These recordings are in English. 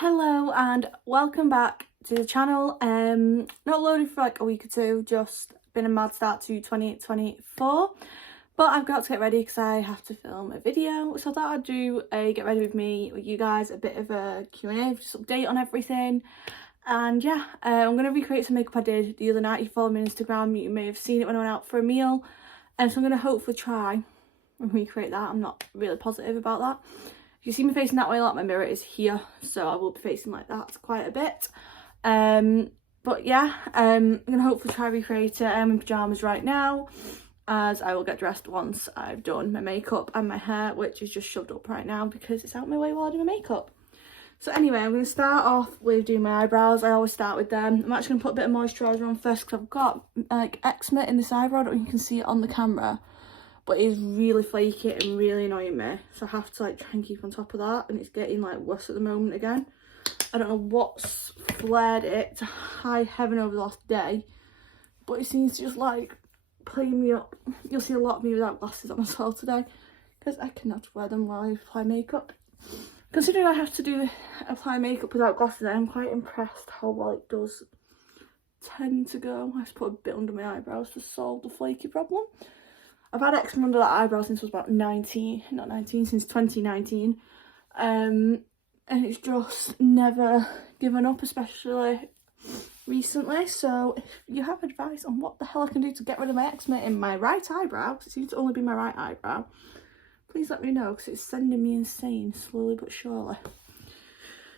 Hello and welcome back to the channel. Not loaded for like a week or two, just been a mad start to 2024, but I've got to get ready because I have to film a video, so I thought I'd do a get ready with me with you guys, a bit of a Q&A, just update on everything. And yeah, I'm going to recreate some makeup I did the other night. You follow me on Instagram, you may have seen it when I went out for a meal, and so I'm going to hopefully try and recreate that. I'm not really positive about that. If you see me facing that way a lot, my mirror is here, so I will be facing like that quite a bit. But yeah, I'm gonna hopefully try recreate it. I'm in pyjamas right now, as I will get dressed once I've done my makeup and my hair, which is just shoved up right now because it's out my way while I do my makeup. So anyway, I'm going to start off with doing my eyebrows. I always start with them. I'm actually going to put a bit of moisturiser on first because I've got like eczema in this eyebrow. I don't know if you can see it on the camera, but it's really flaky and really annoying me, so I have to like try and keep on top of that, and it's getting like worse at the moment again. I don't know what's flared it to high heaven over the last day, but it seems to just like play me up. You'll see a lot of me without glasses on as well today because I cannot wear them while I apply makeup. Considering I have to apply makeup without glasses, I am quite impressed how well it does tend to go. I just put a bit under my eyebrows to solve the flaky problem. I've had eczema under that eyebrow since I was about 19, since 2019. And it's just never given up, especially recently. So if you have advice on what the hell I can do to get rid of my eczema in my right eyebrow, because it seems to only be my right eyebrow, please let me know, because it's sending me insane slowly but surely.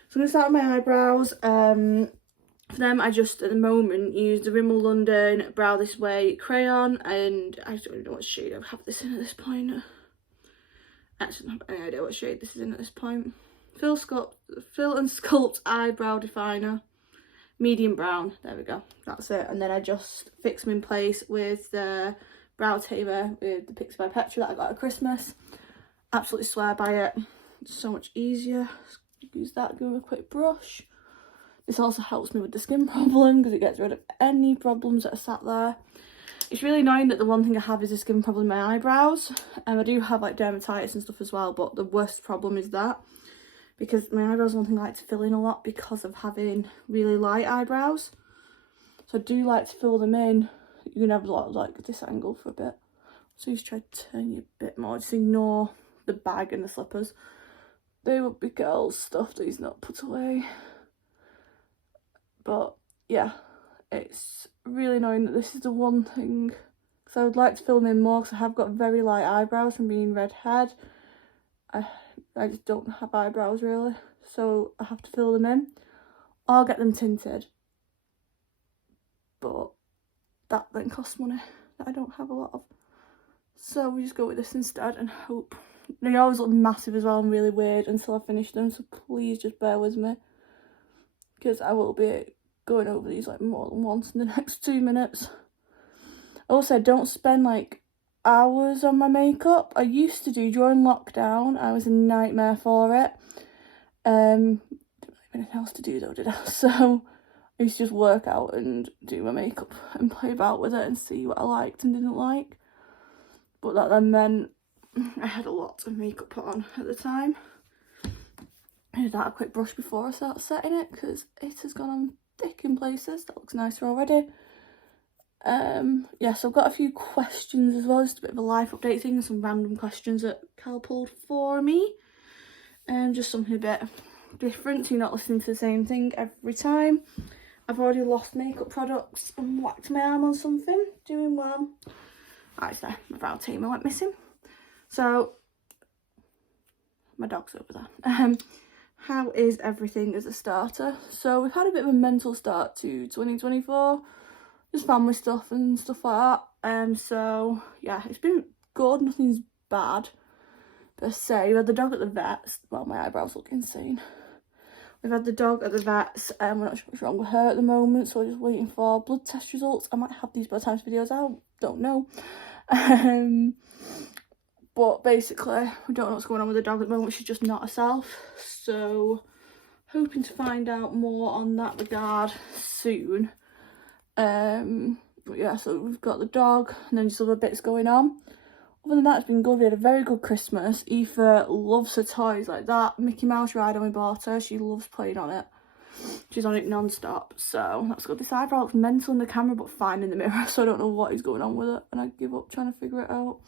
So I'm going to start with my eyebrows. For them, I just, at the moment, use the Rimmel London Brow This Way crayon, and I don't even know what shade I have this in at this point. I actually don't have any idea what shade this is in at this point. Fill and Sculpt Eyebrow Definer, medium brown, there we go, that's it. And then I just fix them in place with the Brow Tamer with the Pixie by Petra that I got at Christmas. Absolutely swear by it, it's so much easier. Use that, give them a quick brush. This also helps me with the skin problem because it gets rid of any problems that are sat there. It's really annoying that the one thing I have is a skin problem in my eyebrows. I do have like dermatitis and stuff as well, but the worst problem is that. Because my eyebrows are one thing I like to fill in a lot because of having really light eyebrows. So I do like to fill them in. You can have a lot of like this angle for a bit. So just try to turn you a bit more. Just ignore the bag and the slippers. They would be girls' stuff that he's not put away. But yeah, it's really annoying that this is the one thing, because I would like to fill them in more because I have got very light eyebrows from being redhead. I just don't have eyebrows really, so I have to fill them in. I'll get them tinted, but that then costs money that I don't have a lot of. So we just go with this instead and hope. They always look massive as well and really weird until I finish them, so please just bear with me, because I will be going over these like more than once in the next 2 minutes. Also, don't spend like hours on my makeup. I used to do during lockdown. I was a nightmare for it. Didn't have anything else to do though, did I? So I used to just work out and do my makeup and play about with it and see what I liked and didn't like. But that then meant I had a lot of makeup put on at the time. I did that a quick brush before I start setting it because it has gone on thick in places. That looks nicer already. Yeah, so I've got a few questions as well, just a bit of a life update thing, some random questions that Cal pulled for me. Just something a bit different, so you're not listening to the same thing every time. I've already lost makeup products and whacked my arm on something. Doing well. Right, so my brow tamer went missing. So my dog's over there. How is everything as a starter? So we've had a bit of a mental start to 2024, just family stuff and stuff like that. So yeah, it's been good, nothing's bad per se. We had the dog at the vet's. Well, my eyebrows look insane. We've had the dog at the vet's, we're not sure what's wrong with her at the moment, so we're just waiting for blood test results. I might have these by the time this video's out, don't know. But basically, we don't know what's going on with the dog at the moment. She's just not herself. So, hoping to find out more on that regard soon. But yeah, so we've got the dog and then just other bits going on. Other than that, it's been good. We had a very good Christmas. Aoife loves her toys, like that Mickey Mouse ride we bought her. She loves playing on it. She's on it non-stop, so that's good. This eyebrow looks mental in the camera but fine in the mirror, so I don't know what is going on with it, and I give up trying to figure it out.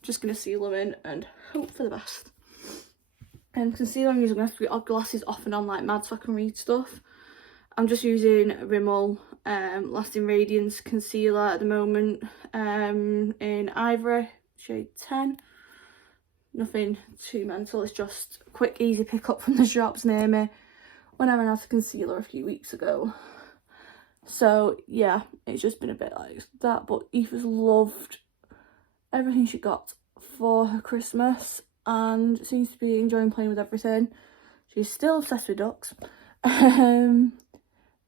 Just going to seal them in and hope for the best. And concealer I'm using, I'm going to have to get glasses off and on like mad so I can read stuff. I'm just using Rimmel Lasting Radiance concealer at the moment, in Ivory, shade 10. Nothing too mental, it's just a quick easy pick up from the shops near me when I ran out of concealer a few weeks ago. So yeah, it's just been a bit like that, but Aoife's loved everything she got for her Christmas and seems to be enjoying playing with everything. She's still obsessed with ducks.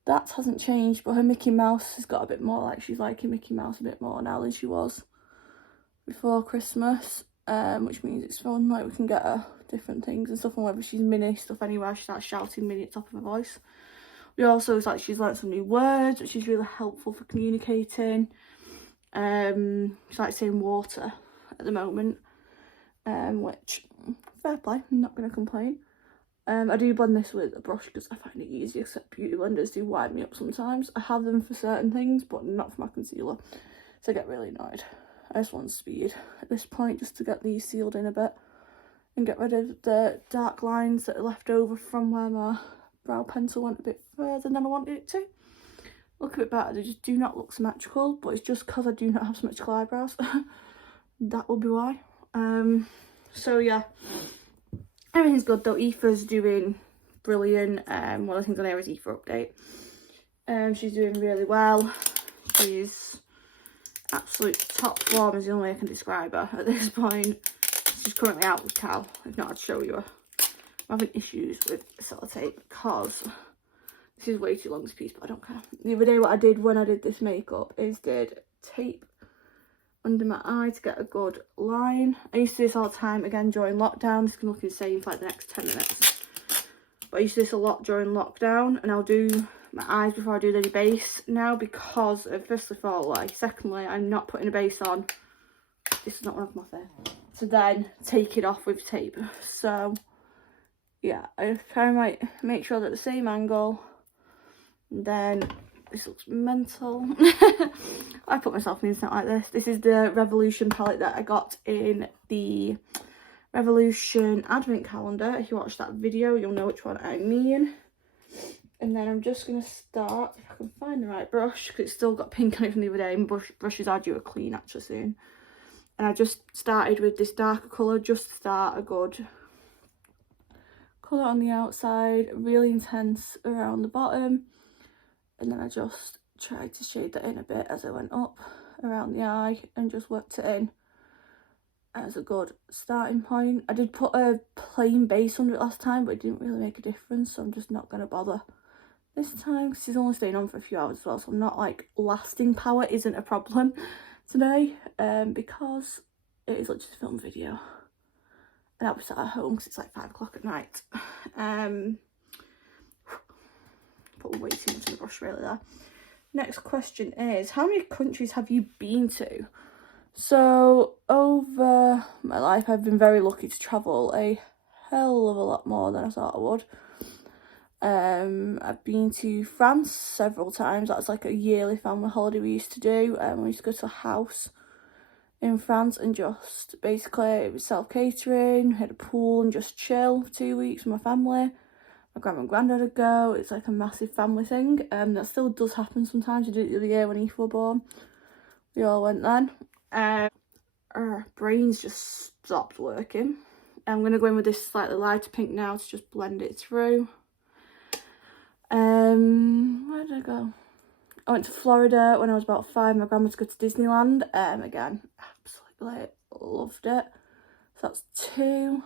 That hasn't changed, but her Mickey Mouse has got a bit more, like she's liking Mickey Mouse a bit more now than she was before Christmas, which means it's fun, like we can get her different things and stuff, and whether she's mini stuff anywhere, she starts shouting mini at the top of her voice. We also, it's like she's learnt some new words, which is really helpful for communicating. She's like saying water at the moment, which, fair play, I'm not going to complain. I do blend this with a brush because I find it easier, except beauty blenders do wind me up sometimes. I have them for certain things, but not for my concealer, so I get really annoyed. I just want speed at this point, just to get these sealed in a bit and get rid of the dark lines that are left over from where my brow pencil went a bit further than I wanted it to. Look a bit better, they just do not look symmetrical, but it's just because I do not have symmetrical eyebrows. That will be why. So yeah, everything's good though. Aoife's doing brilliant. One of the things on here is Aoife update. She's doing really well. She's absolute top form is the only way I can describe her at this point. She's currently out with Cal. If not, I'd show you her. I'm having issues with sellotape because this is way too long this piece, but I don't care. The other day what I did when I did this makeup is did tape under my eye to get a good line. I used to do this all the time, again during lockdown. This can look insane for like the next 10 minutes. But I used to do this a lot during lockdown, and I'll do my eyes before I do any base now because of, firstly, fall light. Secondly, I'm not putting a base on. This is not one of my things. To then take it off with tape. So yeah, I try and like make sure that the same angle. And then this looks mental. I put myself in something like this. This is the Revolution palette that I got in the Revolution advent calendar. If you watch that video, you'll know which one I mean. And then I'm just going to start, if I can find the right brush, because it's still got pink on it from the other day, and brushes are due a clean actually soon. And I just started with this darker colour, just to start a good colour on the outside, really intense around the bottom. And then I just tried to shade that in a bit as I went up around the eye and just worked it in as a good starting point. I did put a plain base under it last time, but it didn't really make a difference, so I'm just not going to bother this time because it's only staying on for a few hours as well, so I'm not like lasting power isn't a problem today, because it is literally a film video and I'll be sat at home because it's like 5 o'clock at night. Put way too much in the brush really there. Next question is, how many countries have you been to? So over my life I've been very lucky to travel a hell of a lot more than I thought I would. I've been to France several times. That's like a yearly family holiday we used to do. We used to go to a house in France and just basically it was self-catering, had a pool and just chill for 2 weeks with my family. My grandma and granddad would go. It's like a massive family thing. That still does happen sometimes. I did it the other year when Aoife were born. We all went then. Our brains just stopped working. I'm going to go in with this slightly lighter pink now to just blend it through. Where did I go? I went to Florida when I was about 5. My grandma to go to Disneyland. Again, absolutely loved it. So that's 2.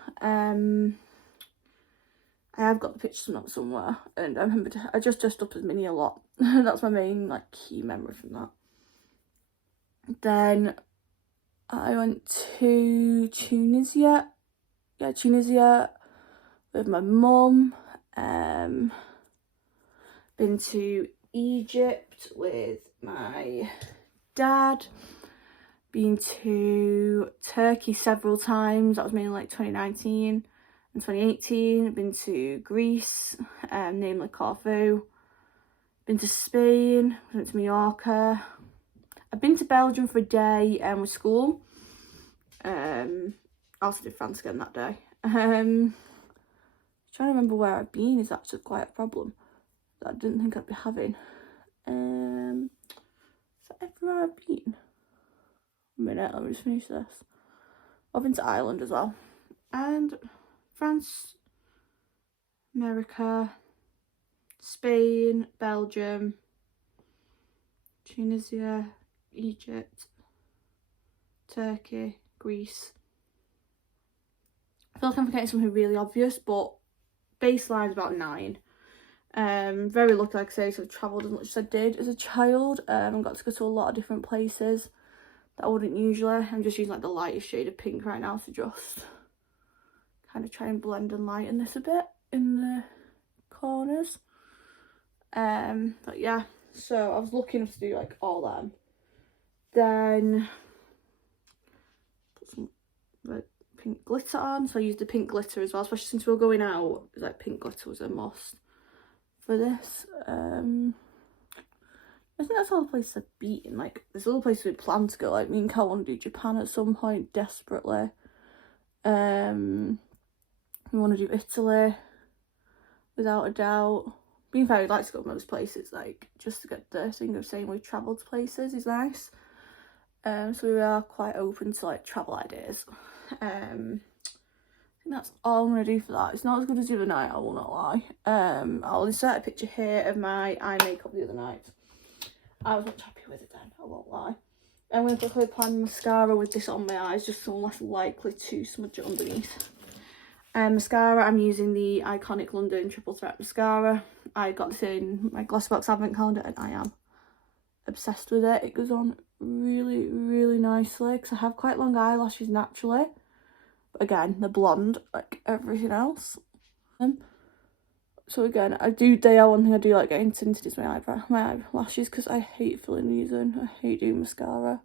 I have got the pictures up somewhere, and I remember I just dressed up as Minnie a lot. That's my main like key memory from that. Then I went to Tunisia. Yeah, Tunisia with my mum. Been to Egypt with my dad. Been to Turkey several times. That was mainly like 2019 and 2018. I've been to Greece, namely Corfu. Been to Spain, went to Mallorca. I've been to Belgium for a day with school. I also did France again that day. Trying to remember where I've been is actually quite a problem that I didn't think I'd be having. Is that everywhere I've been? A minute, let me just finish this. I've been to Ireland as well. And France, America, Spain, Belgium, Tunisia, Egypt, Turkey, Greece. I feel like I'm forgetting something really obvious, but baseline is about 9. Very lucky, like I say, to have travelled as much as I did as a child. And got to go to a lot of different places that I wouldn't usually. I'm just using like the lightest shade of pink right now to just kind of try and blend and lighten this a bit in the corners. But yeah, so I was lucky enough to do like all them. Then put some like pink glitter on, so I used the pink glitter as well, especially since we were going out. It was like pink glitter was a must for this. I think that's all the places I've been. Like, there's other places we plan to go. Like, me and Cal want to do Japan at some point, desperately. We want to do Italy, without a doubt. Being fair, we'd like to go to most places, like, just to get the thing of saying we've travelled to places is nice. So we are quite open to, like, travel ideas. I think that's all I'm going to do for that. It's not as good as the other night, I will not lie. I'll insert a picture here of my eye makeup the other night. I was much happier with it then, I won't lie. I'm going to quickly apply mascara with this on my eyes, just so I'm less likely to smudge it underneath. Mascara, I'm using the iconic London Triple Threat Mascara. I got this in my Glossybox advent calendar and I am obsessed with it. It goes on really, really nicely because I have quite long eyelashes naturally. But again, they're blonde like everything else. So again, one thing I do like getting tinted is my eyelashes because I hate filling these in. I hate doing mascara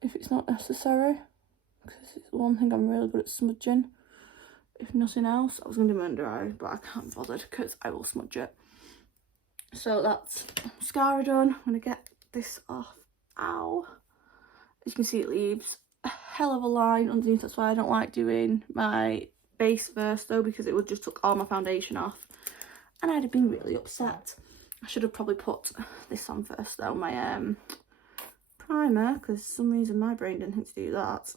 if it's not necessary, because it's one thing I'm really good at smudging. If nothing else, I was going to do my under eye, but I can't bother because I will smudge it. So that's mascara done. I'm going to get this off. Ow. As you can see, it leaves a hell of a line underneath. That's why I don't like doing my base first though, because it would just took all my foundation off and I'd have been really upset. I should have probably put this on first though, my primer, because for some reason my brain didn't think to do that.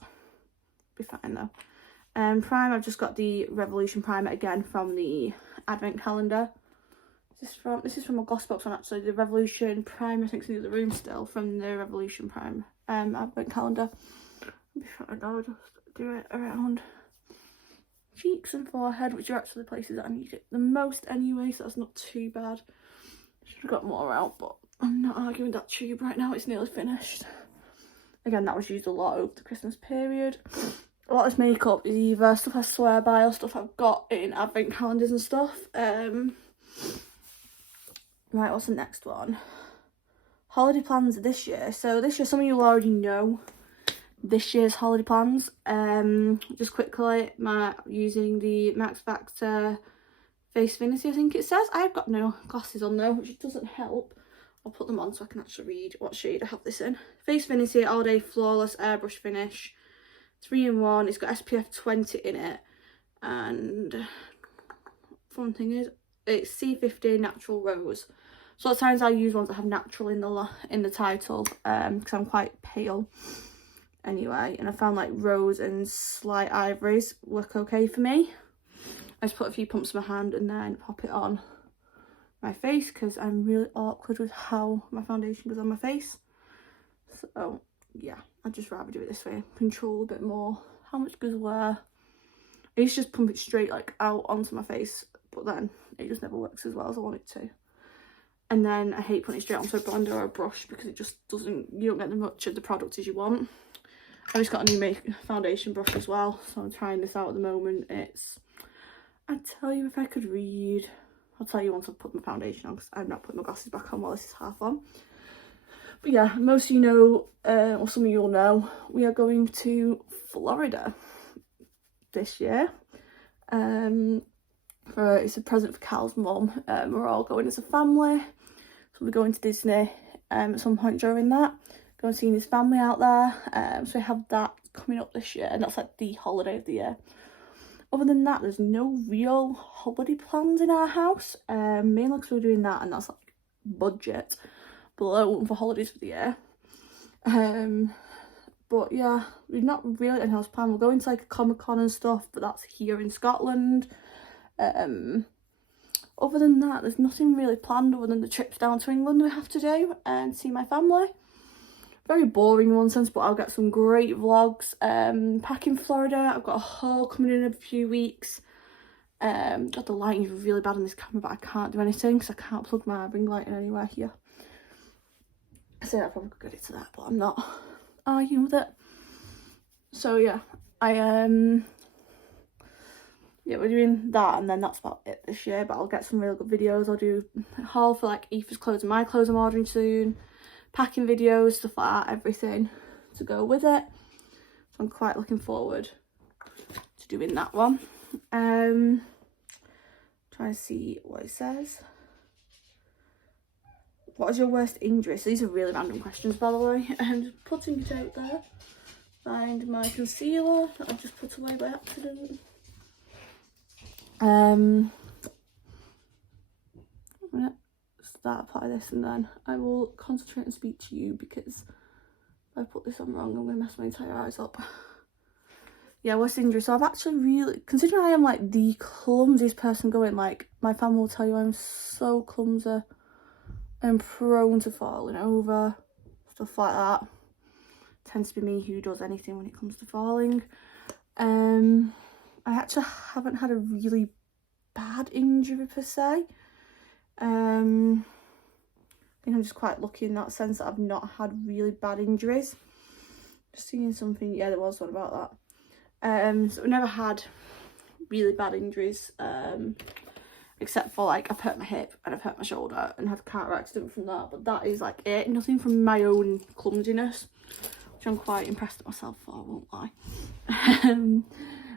Be fine though. Primer, I've just got the Revolution primer again from the advent calendar. This is from a Glossybox one actually. The Revolution primer, I think it's in the other room still, from the Revolution primer advent calendar. I'll be fine, I'll just do it around cheeks and forehead, which are actually the places that I need it the most anyway, so that's not too bad. Should have got more out, but I'm not arguing that tube right now. It's nearly finished. Again, that was used a lot over the Christmas period. A lot of this makeup is either stuff I swear by or stuff I've got in advent calendars and stuff. Right, what's the next one? Holiday plans this year. So this year, some of you will already know this year's holiday plans. Just quickly, using the Max Factor Face Finity, I think it says. I've got no glasses on though, which doesn't help. I'll put them on so I can actually read what shade I have this in. Face Finity All Day Flawless Airbrush Finish. 3-in-1. It's got SPF 20 in it. And fun thing is, it's C50 Natural Rose. So at times I use ones that have natural in the title, because I'm quite pale anyway, and I found like rose and slight ivories look okay for me. I just put a few pumps in my hand and then pop it on my face because I'm really awkward with how my foundation goes on my face. So yeah, I'd just rather do it this way, control a bit more how much goes where. I used to just pump it straight like out onto my face, but then it just never works as well as I want it to. And then I hate putting it straight onto a blender or a brush because it just doesn't, you don't get as much of the product as you want. I just got a new foundation brush as well, so I'm trying this out at the moment. It's, I'd tell you if I could read. I'll tell you once I've put my foundation on because I've not put my glasses back on while this is half on. But yeah, most of you know, or some of you will know, we are going to Florida this year. It's a present for Cal's mum. We're all going as a family, so we're going to Disney at some point during that. Going to see his family out there. So we have that coming up this year, and that's like the holiday of the year. Other than that, there's no real holiday plans in our house. Mainly because we're doing that, and that's like budget below for holidays for the year. But yeah, we've not really in house plan. We're going to like a Comic-Con and stuff, but that's here in Scotland. Other than that, there's nothing really planned other than the trips down to England we have to do and see my family. Very boring in one sense, but I'll get some great vlogs. Back in Florida, I've got a haul coming in a few weeks. God, the lighting is really bad on this camera, but I can't do anything because I can't plug my ring light in anywhere here. I say I probably could get it to that, but I'm not arguing with it. So yeah, yeah, we're doing that, and then that's about it this year. But I'll get some real good videos. I'll do a haul for like Aoife's clothes and my clothes I'm ordering soon, packing videos, stuff like that, everything to go with it. So I'm quite looking forward to doing that one. Trying to see what it says. What is your worst injury? So these are really random questions, by the way. And just putting it out there. Find my concealer that I've just put away by accident. I'm gonna start apply this, and then I will concentrate and speak to you, because if I put this on wrong, I'm gonna mess my entire eyes up. Yeah, worst injury. So I've actually really, considering I am like the clumsiest person going, like my family will tell you I'm so clumsy. I'm prone to falling over, stuff like that. Tends to be me who does anything when it comes to falling. I actually haven't had a really bad injury per se. I think I'm just quite lucky in that sense that I've not had really bad injuries. Just seeing something, yeah, there was one about that. So I've never had really bad injuries, except for like I've hurt my hip and I've hurt my shoulder and had a car accident from that, but that is like it. Nothing from my own clumsiness, which I'm quite impressed at myself for, I won't lie.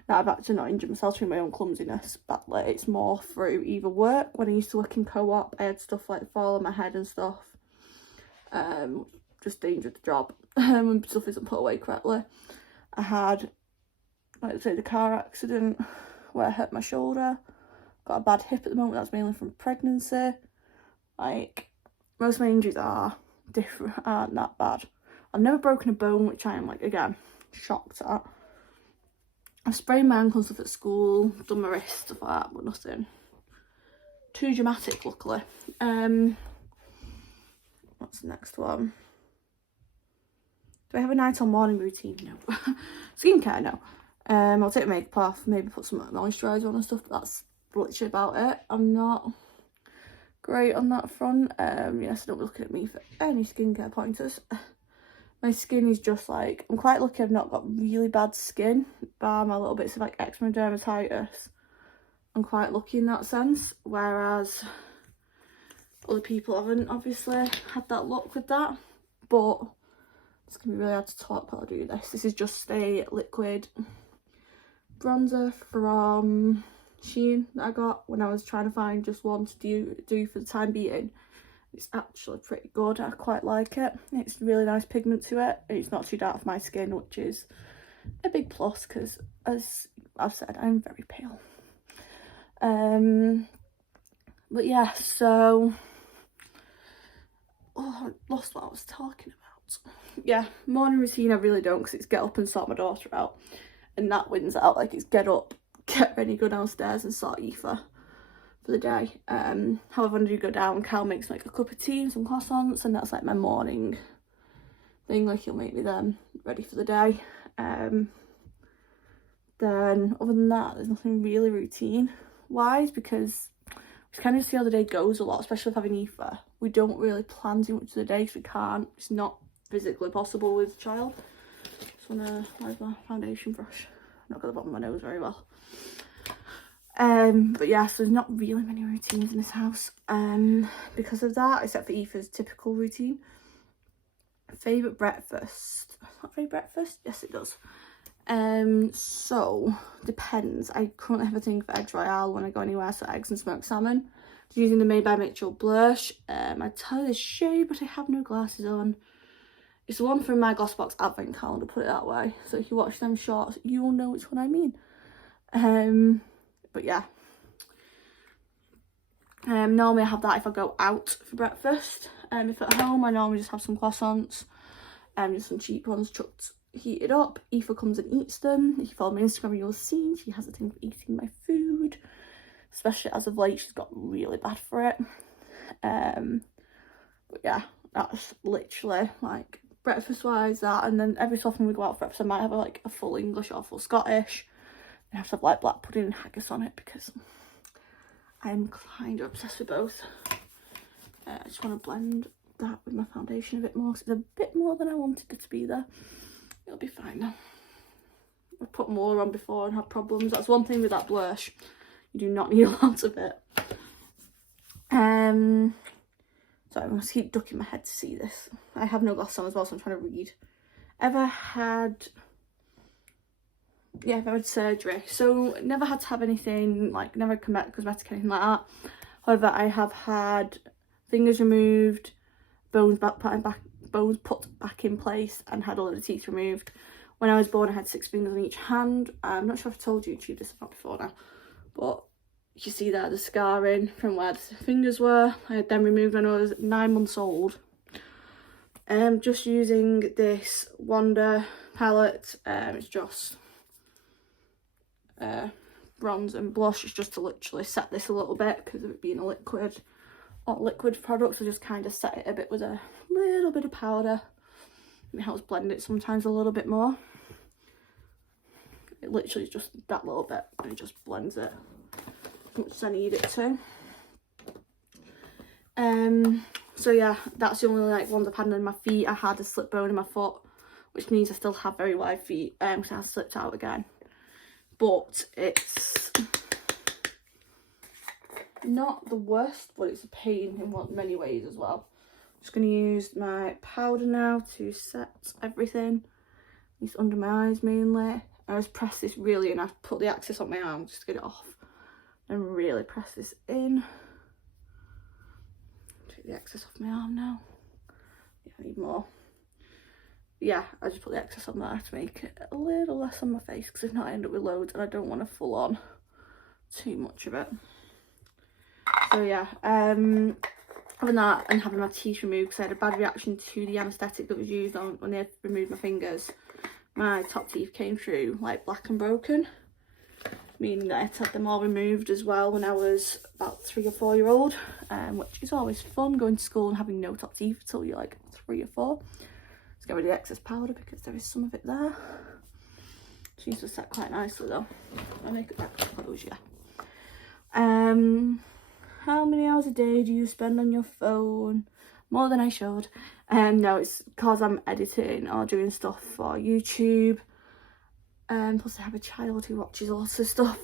That I've actually not injured myself through my own clumsiness badly. It's more through either work. When I used to work in co-op, I had stuff like fall on my head and stuff. Just dangerous job when stuff isn't put away correctly. I had, like I say, the car accident where I hurt my shoulder. Got a bad hip at the moment. That's mainly from pregnancy. Like, most of my injuries are different, aren't that bad. I've never broken a bone, which I am, like, again, shocked at. I've sprained my ankle and stuff at school, done my wrist, stuff like that, but nothing too dramatic, luckily. What's the next one? Do I have a night or morning routine? No. Skincare, no. I'll take my makeup off, maybe put some moisturiser on and stuff, but that's literally about it. I'm not great on that front. Yes, don't be looking at me for any skincare pointers. My skin is just like, I'm quite lucky I've not got really bad skin, bar my little bits of like eczema, dermatitis. I'm quite lucky in that sense, whereas other people haven't obviously had that luck with that. But it's gonna be really hard to talk while I do this. This is just a liquid bronzer from Shein that I got when I was trying to find just one to do for the time being. It's actually pretty good. I quite like it. It's really nice pigment to it. It's not too dark for my skin, which is a big plus because, as I've said, I'm very pale. But yeah, so I lost what I was talking about. Yeah, morning routine I really don't, because it's get up and sort my daughter out, and that wins out. Like, it's get up, get ready, go downstairs and sort Aoife for the day. However, when I do go down, Cal makes like a cup of tea and some croissants, and that's like my morning thing. Like, he'll make me then ready for the day. Then other than that, there's nothing really routine wise, because we kind of see how the day goes a lot, especially with having Aoife. We don't really plan too much of the day because we can't. It's not physically possible with a child. Just wanna, where's my foundation brush? Not got the bottom of my nose very well. But yeah, so there's not really many routines in this house because of that, except for Aoife's typical routine. Favourite breakfast? Not favourite breakfast? Yes, it does. So depends. I currently have a thing for eggs royale when I go anywhere, so eggs and smoked salmon. Using the Made by Mitchell blush. I tell you the shade, but I have no glasses on. It's the one from my Glossbox advent calendar, put it that way. So if you watch them shorts, you'll know which one I mean. But yeah. Normally I have that if I go out for breakfast. If at home, I normally just have some croissants, just some cheap ones chucked, heated up. Aoife comes and eats them. If you follow me on Instagram, you'll see she has a thing for eating my food. Especially as of late, she's got really bad for it. But yeah, that's literally like breakfast wise that, and then every so often we go out for breakfast I might have like a full English or full Scottish. I have to have like black pudding and haggis on it because I'm kind of obsessed with both. I just want to blend that with my foundation a bit more because it's a bit more than I wanted it to be there. It'll be fine now. I've put more on before and had problems. That's one thing with that blush. You do not need a lot of it. Sorry, I must keep ducking my head to see this. I have no glasses on as well, so I'm trying to read. Ever had surgery. So never had to have anything, like never cosmetic, anything like that. However, I have had fingers removed, bones put back in place, and had a lot of teeth removed. When I was born, I had 6 fingers on each hand. I'm not sure if I've told YouTube this or not before now, but you see there the scarring from where the fingers were. I had them removed when I was 9 months old. Just using this Wonder palette. It's just bronze and blush. It's just to literally set this a little bit because of it being a liquid product. So just kind of set it a bit with a little bit of powder. It helps blend it sometimes a little bit more. It literally is just that little bit and it just blends it as much as I need it to. So yeah, that's the only like ones I've had. In my feet, I had a slip bone in my foot, which means I still have very wide feet, because I slipped out again. But it's not the worst, but it's a pain in many ways as well. I'm just going to use my powder now to set everything. It's under my eyes mainly. I just press this really in. I put the excess on my arm just to get it off. And really press this in. Take the excess off my arm now. Yeah, I need more. Yeah, I just put the excess on there to make it a little less on my face, because if not I end up with loads and I don't want to full on too much of it. So yeah, other than that, and having my teeth removed because I had a bad reaction to the anaesthetic that was used on when they removed my fingers. My top teeth came through like black and broken, meaning that I had them all removed as well when I was about 3 or 4 years old, which is always fun, going to school and having no top teeth until you're like 3 or 4. Let's get rid of the excess powder because there is some of it there. Seems to set quite nicely though. My makeup back close, yeah. How many hours a day do you spend on your phone? More than I should. No, it's because I'm editing or doing stuff for YouTube. Plus I have a child who watches lots of stuff.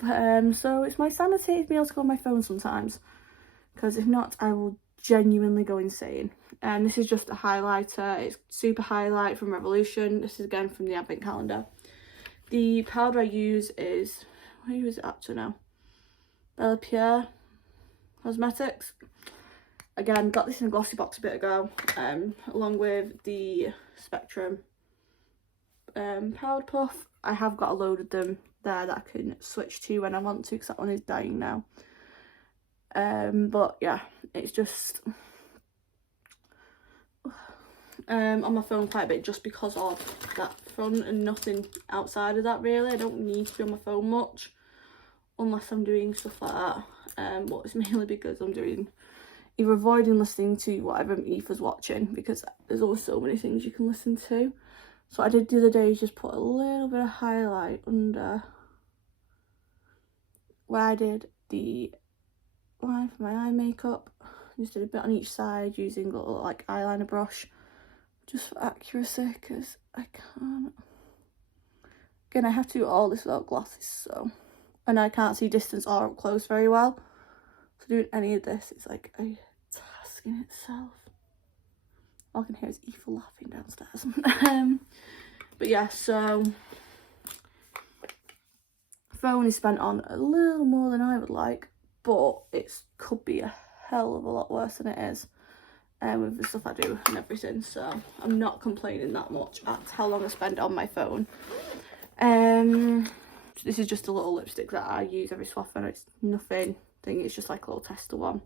So it's my sanity to be able to go on my phone sometimes. Because if not, I will genuinely go insane. This is just a highlighter. It's Super Highlight from Revolution. This is again from the advent calendar. The powder I use is, who is it up to now? Bella Pierre Cosmetics. Again, got this in a glossy box a bit ago, along with the Spectrum powder puff. I have got a load of them there that I can switch to when I want to, because that one is dying now. But yeah, it's just on my phone quite a bit just because of that front and nothing outside of that really. I don't need to be on my phone much unless I'm doing stuff like that. But it's mainly because I'm doing either avoiding listening to whatever Aoife's watching, because there's always so many things you can listen to. So what I did the other day is just put a little bit of highlight under where I did the line for my eye makeup. Just did a bit on each side using a little like eyeliner brush, just for accuracy, because I can't. Again, I have to do all this without glasses, so, and I can't see distance or up close very well. So doing any of this, it's like a task in itself. All I can hear is Aoife laughing downstairs. But yeah, so phone is spent on a little more than I would like, but it could be a hell of a lot worse than it is with the stuff I do and everything, so I'm not complaining that much at how long I spend on my phone. This is just a little lipstick that I use every so often. It's nothing thing, it's just like a little tester one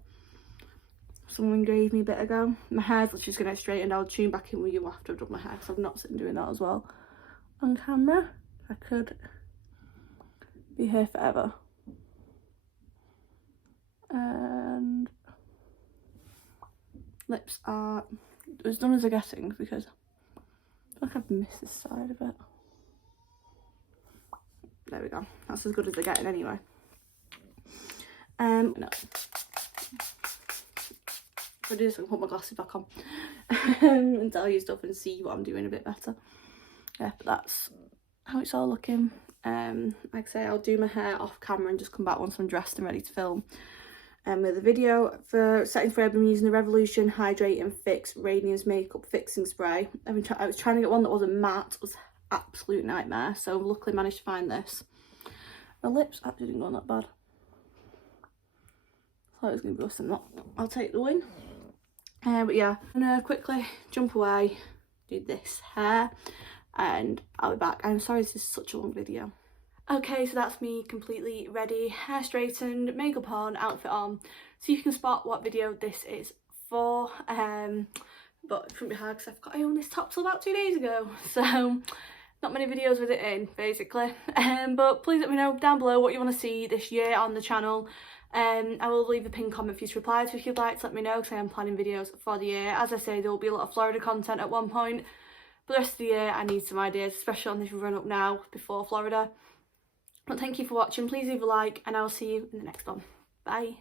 someone gave me a bit ago. My hair's just gonna get straightened. I'll tune back in with you after I've done my hair because I've not sitting doing that as well on camera. I could be here forever. And lips are as done as they're getting because I feel like I've missed this side of it. There we go. That's as good as they're getting anyway. No. I do this, I can put my glasses back on and tell you stuff and see what I'm doing a bit better. Yeah, but that's how it's all looking. Like I say, I'll do my hair off camera and just come back once I'm dressed and ready to film. With a video. For setting spray, I've been using the Revolution Hydrate and Fix Radiance Makeup Fixing Spray. I was trying to get one that wasn't matte. It was an absolute nightmare, so luckily managed to find this. My lips actually didn't go that bad. I thought it was going to be worse than that. I'll take the win. But yeah, I'm going to quickly jump away, do this hair, and I'll be back. I'm sorry this is such a long video. Okay, so that's me completely ready, hair straightened, makeup on, outfit on, so you can spot what video this is for. But it shouldn't be hard because I forgot I owned this top till about 2 days ago, so not many videos with it in, basically. But please let me know down below what you want to see this year on the channel. I will leave a pinned comment for you to reply to if you'd like to let me know, because I am planning videos for the year. As I say, there will be a lot of Florida content at one point, but the rest of the year I need some ideas, especially on this run up now before Florida. But thank you for watching. Please leave a like and I will see you in the next one. Bye.